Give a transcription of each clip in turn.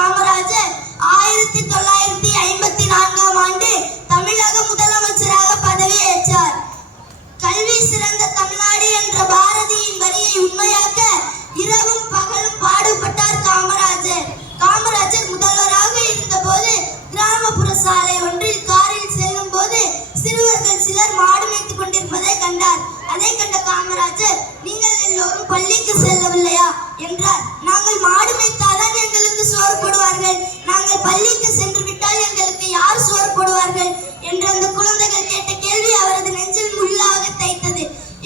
காமராஜர் 1954ஆம் ஆண்டு தமிழக முதலமைச்சராக பதவியேற்றார். கல்வி சிறந்த தமிழ்நாடு என்ற பாரதியின் வரியை உண்மையாக்க இரவும் பகலும் பாடுபட்டார் காமராஜர். காமராஜர் முதல்வராக இருந்தபோது கிராமப்புற சாலை ஒன்றில் காரில் செல்லும் போது சிறுவர்கள் சிலர் மாடு மேய்த்துக் கொண்டிருப்பதை கண்டார். அதை கண்ட காமராஜர், நீங்கள் எல்லோரும் பள்ளிக்கு செல்லவில்லையா என்றார். நாங்கள் மாடு மேய்த்தால்தான் எங்களுக்கு சோறு போடுவார்கள், நாங்கள் பள்ளிக்கு சென்று விட்டால் எங்களுக்கு யார் சோறு போடுவார்கள் என்று அந்த குழந்தைகள் கேட்ட கேள்வி அவரது நெஞ்சில் முள்ளாக தைத்தது.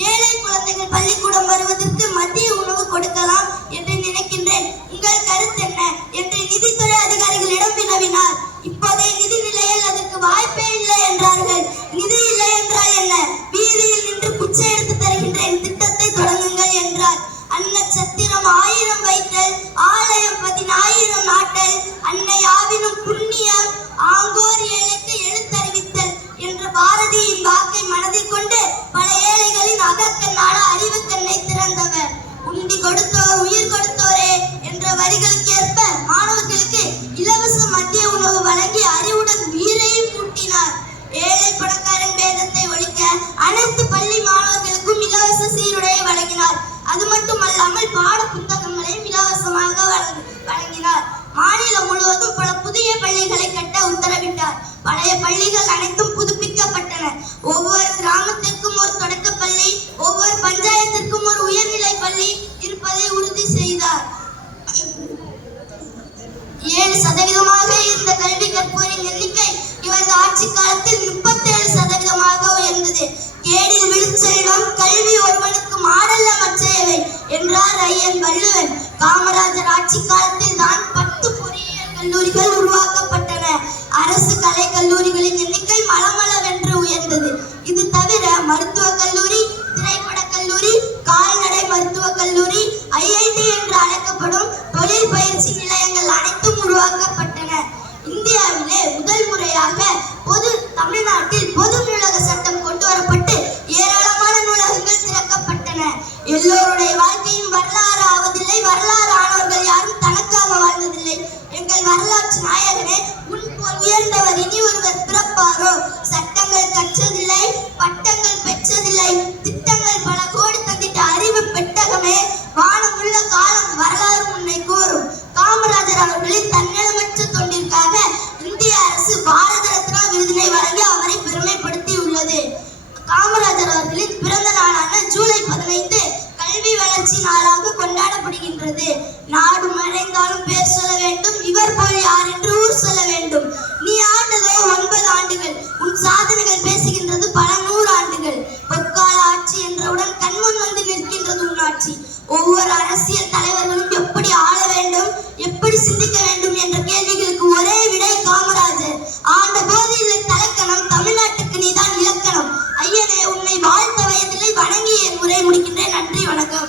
ஏழை குழந்தைகள் பள்ளிக்கூடம் வருவதற்கு மதிய உணவு கொடுக்கலாம் என்று நினைக்கின்றேன், உங்கள் கருத்து என்ன என்று நிதித்துறை அதிகாரிகளிடம் வினவினார். இப்போதைய நிதி நிலையில் அதற்கு வாய்ப்பே இல்லை என்றார்கள். நிதி இல்லை என்றால் என்ன, வீதியில் நின்று பிச்சை எடுத்து தருகின்றேன், திட்டத்தை தொடங்குங்கள் என்றார். அன்னச்சத்திரம் 1000 வைத்தல், ஆலயம் 10,000 நாட்டல், அன்னை ஆவினும் புண்ணியம் ஆங்கோர் ஏழைக்கு எழுத்தறிவித்தல் என்ற பாரதியின் வாக்கை மனதில் கொண்டு பல ஏழைகளின் அகக்கண்ணான அறிவு கண்ணை திறந்தவர். உண்டி கொடுத்தோர் உயிர் கொடுத்தோரே என்ற வரிகளுக்கு ஏற்ப மாணவர்களுக்கு இலவச மதிய உணவு வழங்கி அறிவுடன் உயிரையும் கூட்டினார். ஏழை பணக்காரன் பேதத்தை ஒழிக்க அனைத்து பள்ளி மாணவர்களுக்கும் இலவச சீருடையை வழங்கினார். அது மட்டுமல்லாமல் பாட புத்தகங்களையும் இலவசமாக வழங்கினார். மாநிலம் முழுவதும் பல புதிய பள்ளிகளை கட்ட உத்தரவிட்டார். பழைய பள்ளிகள் அனைத்தும் புதுப்பிக்கப்பட்டன. ஒவ்வொரு கிராமத்திற்கும் ஒரு தொடக்க பள்ளி, ஒவ்வொரு பஞ்சாயத்திற்கும் ஒரு உயர்நிலை பள்ளி இருப்பதை உறுதி செய்தார். 7% இருந்த கல்வி கற்போரின் எண்ணிக்கை இவரது ஆட்சி காலத்தில் 37% உயர்ந்தது. கேடில் விழுச்செல்வம், கல்வி ஒருவனுக்கு மாடல்ல மற்றையவை என்றார் ஐயன் வள்ளுவன். காமராஜர் ஆட்சி காலத்தில் தான் 10 பொறியியல் கல்லூரிகள் உருவாக்கப்பட்டன. அரசு கலை கல்லூரிகளின் எண்ணிக்கை மளமளவென்று உயர்ந்தது. இது தவிர மருத்துவக் கல்லூரி, திரைப்பட கல்லூரி, கால்நடை மருத்துவக் கல்லூரி, IIT என்று அழைக்கப்படும் தொழில் பயிற்சி நிலையங்கள் அனைத்தும் உருவாக்கப்பட்டன. இந்தியாவிலே முதல் முறையாக தமிழ்நாட்டில் பொது நூலக சட்டம் கொண்டு வரப்பட்டு ஏராளமான நூலகங்கள் திறக்கப்பட்டன. எல்லோருடைய வாழ்க்கையும் வரலாறு ஆவதில்லை, வரலாறு ஆனவர்கள் யாரும் தனக்காக வாழ்ந்ததில்லை. எங்கள் வரலாற்று நாயகனே, உன் போல் உயர்ந்தவர் இனி ஒருவர் பிறப்பாரோ? சட்டங்கள் கற்றதில்லை, பட்டங்கள் பெற்றதில்லை, திட்டங்கள் பல கோடி தந்திட்ட அறிவு பெட்டகமே, வானமுள்ள காலம் வரலாறு உன்னை கோரும். காமராஜர் அவர்களின் தன்னலமற்ற தொண்டிற்காக இந்திய அரசு பாரத ரத்னா விருதினை வழங்கி அவரை பெருமைப்படுத்தி உள்ளது. காமராஜர் அவர்களின் பிறந்த நாளான ஜூலை 15 கல்வி வளர்ச்சி நாளாக கொண்டாடப்படுகின்றது. நாடு மறைந்தாலும் பேர் சொல்ல வேண்டும், இவர் போல் யார் என்று ஊர் சொல்ல வேண்டும். நீ ஆண்டதோ 9 ஆண்டுகள், உன் சாதனைகள் பேசுகின்றது பல 100 ஆண்டுகள். பொற்கால ஆட்சி என்றவுடன் கண்முன் வந்து நிற்கின்றது உன் ஆட்சி. ஒவ்வொரு அரசியல் தலைவர்களும் எப்படி ஆள வேண்டும், எப்படி சிந்திக்க வேண்டும் என்ற கேள்விகளுக்கு ஒரே விடை காமராஜர். ஆண்ட போது இல்லை தலைக்கணம், தமிழ்நாட்டுக்கு நீதான் இலக்கணம். ஐயனே, உன்னை வாழ்த்த வயதில்லை, வணங்கி என் முறை முடிக்கின்றேன். நன்றி, வணக்கம்.